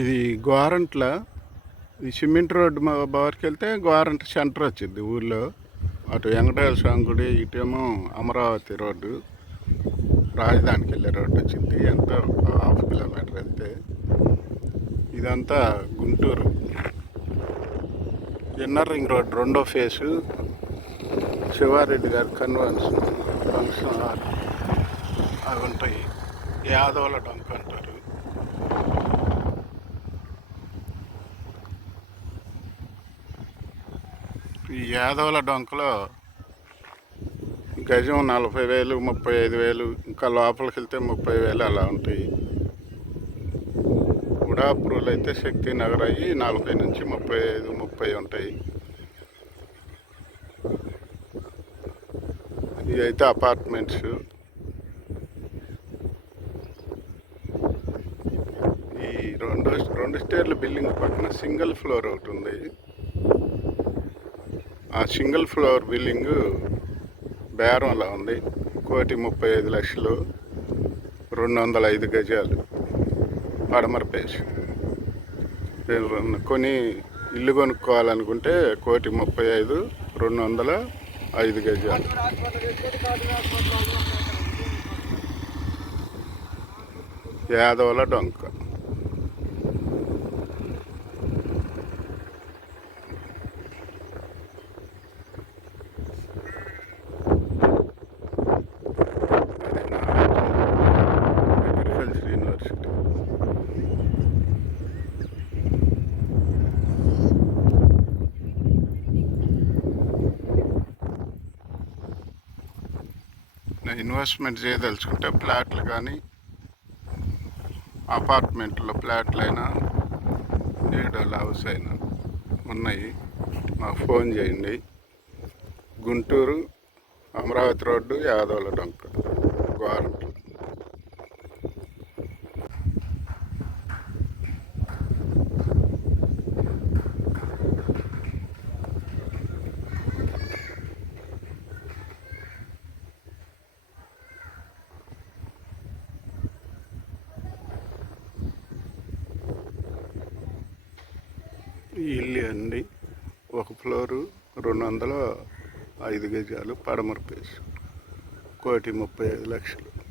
ఇది గోరంట్ల ఈ cement road మా బార్కి వెళ్తే గోరంట సెంటర్ వచ్చింది ఊళ్ళో అటు వెంకటేశ్వర స్వామి గుడి ఇటేమో అమరావతి రోడ్డు రాజధానికి వెళ్ళే రోడ్డు వచ్చింది. ఎంత హాఫ్ కిలోమీటర్ వెళ్తే ఇదంతా గుంటూరు. ఇన్నర్ రింగ్ రోడ్ రెండో ఫేసు శివారెడ్డి గారి కన్వెన్షన్ ఫంక్షన్ హాల్ అవి ఉంటాయి. యాదవుల డొంకన్. ఈ యాదవుల డొంకలో గజం నలభై వేలు ముప్పై ఐదు వేలు ఇంకా లోపలికి వెళ్తే ముప్పై వేలు అలా ఉంటాయి. ఉడాపురులు అయితే శక్తి నగర్ అయ్యి నలభై నుంచి ముప్పై ఐదు ముప్పై ఉంటాయి. ఇవి అయితే అపార్ట్మెంట్స్. ఈ రెండు రెండు స్టేర్ల బిల్డింగ్ పక్కన సింగిల్ ఫ్లోర్ ఒకటి ఉంది. ఆ సింగిల్ ఫ్లోర్ బిల్డింగ్ బేరం అలా ఉంది. కోటి ముప్పై ఐదు లక్షలు రెండు వందల ఐదు గజాలు పడమర పేజ్. కొని ఇల్లు కొనుక్కోవాలనుకుంటే కోటి ముప్పై ఐదు రెండు వందల ఐదు గజాలు. యాదవుల డొంక. ఇన్వెస్ట్మెంట్ చేయదలుచుకుంటే ప్లాట్లు కానీ అపార్ట్మెంట్లో ఫ్లాట్లు అయినా నీడల హౌస్ అయినా ఉన్నాయి. మాకు ఫోన్ చేయండి. గుంటూరు అమరావతి రోడ్డు యాదవుల డొంక గవర్నమెంట్ ఈ ఇల్లు అండి. ఒక ఫ్లోరు రెండు వందల ఐదు గజాలు పడమర పేసు కోటి ముప్పై ఐదు లక్షలు.